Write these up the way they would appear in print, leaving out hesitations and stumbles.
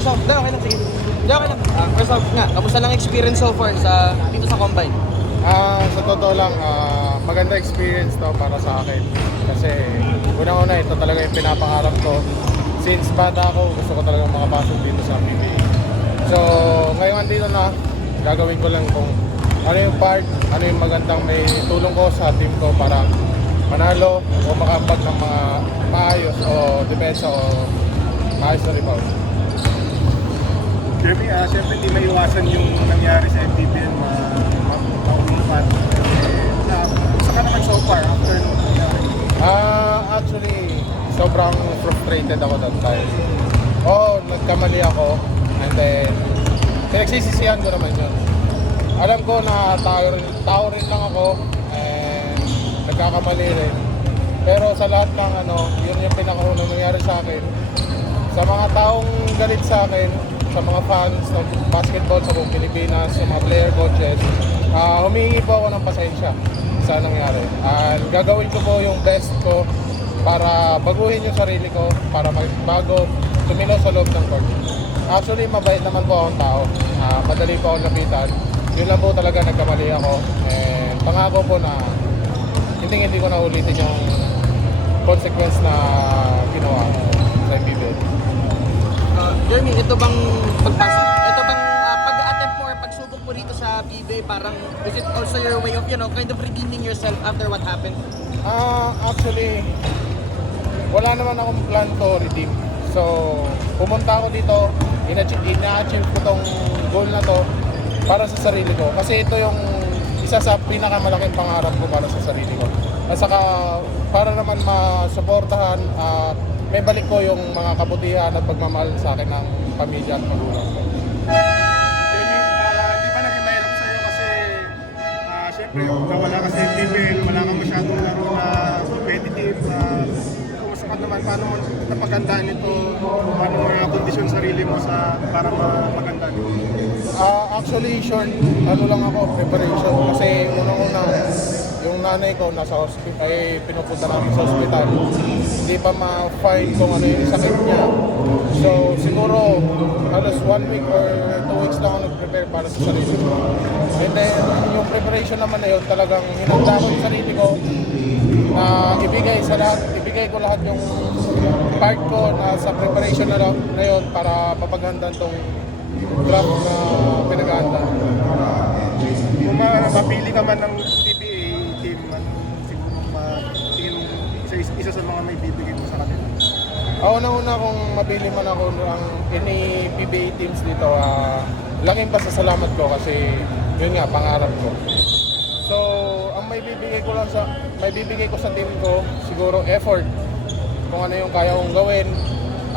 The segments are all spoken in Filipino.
first off, okay lang, sige. Okay lang. First off nga, kamusta lang experience so far dito sa Combine? Sa totoo lang, maganda experience to para sa akin. Kasi unang-una, ito talaga yung pinapangarap ko. Since bata ako, gusto ko talaga makapasok dito sa PBA. So, ngayon andito na, gagawin ko lang kung ano yung part, ano yung magandang may tulong ko sa team ko para manalo o makapag ng mga maayos o depensa o maayos na rebound. Jeremy, siyempre hindi may iwasan yung nangyari sa MPBL maulipat. Gusto ka naman so far after nung nangyari? Actually, sobrang frustrated ako that time. Nagkamali ako and then pinagsisisihan ko naman yun. Alam ko na tao rin lang ako and nagkakamali rin. Pero sa lahat ng yun yung pinakaunang nangyari sa akin. Sa mga taong galit sa akin, sa mga fans ng basketball sa buong Pilipinas, sa mga player coaches, humingi po ako ng pasensya sa nangyari. And gagawin ko po yung best ko para baguhin yung sarili ko, para magbago, tumino sa loob ng court. Actually, mabait naman po akong tao. Madali po akong lapitan. Yun lang po talaga nagkamali ako. And pangako po na hindi ko na ulitin yung consequence na ginawa ko sa MPBL. Jeremy, ito bang pag-attempt mo or pagsubok mo rito sa PBA, parang is it also your way of, kind of redeeming yourself after what happened? Actually, wala naman akong plan to redeem. So, pumunta ako dito, ina-achieve ko tong goal na to para sa sarili ko. Kasi ito yung isa sa pinakamalaking pangarap ko para sa sarili ko. At saka, para naman masuportahan at may balik ko yung mga kabutihan at pagmamahal sa akin ng pamilya at magulang ko. Jeremy, di ba naging mahirap sa'yo kasi siyempre wala kasi MPBL, wala kang masyadong laro na competitive. Kumusta ka naman, paano mo napagandaan ito? Paano mo na-kondisyon sarili mo para mapagandaan ito? Actually, short, lang ako, preparation. Kasi unang-una, yung nanay ko nasa hospital, pinupunta namin sa hospital. Hindi pa ma-find kung ano yung sakit niya. So, siguro, halos 1 week or 2 weeks lang ako nag-prepare para sa sarili ko. And then, yung preparation naman na yun, talagang hinanda ko yung sarili ko na ibigay ko lahat yung part ko na sa preparation na yun para mapaghandaan tong draft na pinag-ahandaan. Kung mapili ka man ng PBA team, siguro tingin mo isa sa mga may bibigay mo sa kanila. Una kung mapili man ako ng any PBA teams dito, laking pasasalamat ko kasi yun nga, pangarap ko. So, ang may bibigay ko sa team ko, siguro effort. Kung ano yung kaya kong gawin,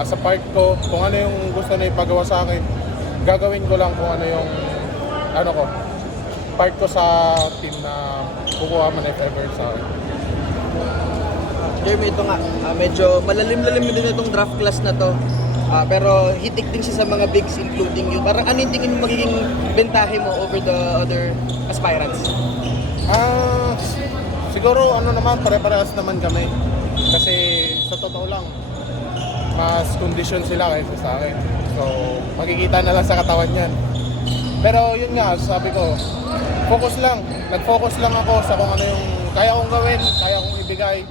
as a part ko, kung ano yung gusto na ipagawa sa akin, gagawin ko lang kung ano yung part ko sa team na kukuha man if ever sa akin. Jeremy, ito nga, medyo malalim-lalim din itong draft class na to. Pero hitik din siya sa mga bigs including you. Parang ano yung tingin mo magiging bentahe mo over the other aspirants? Siguro naman, pare-parehas naman kami. Kasi sa totoo lang, mas kondisyon sila kaysa sa akin. So, makikita na lang sa katawan yan. Pero yun nga, sabi ko, focus lang. Nag-focus lang ako sa kung ano yung kaya kong gawin, kaya kong ibigay.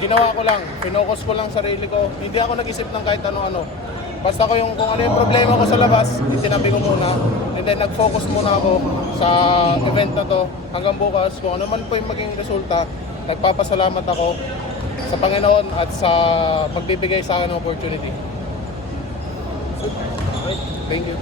Ginawa ko lang, pinocus ko lang sarili ko. Hindi ako nag-isip ng kahit ano-ano. Basta ko kung ano yung problema ko sa labas, itinabi ko muna. And then nag-focus muna ako sa event na to. Hanggang bukas, kung ano man po yung maging resulta, nagpapasalamat ako sa Panginoon at sa pagbibigay sa akin ng opportunity. Thank you.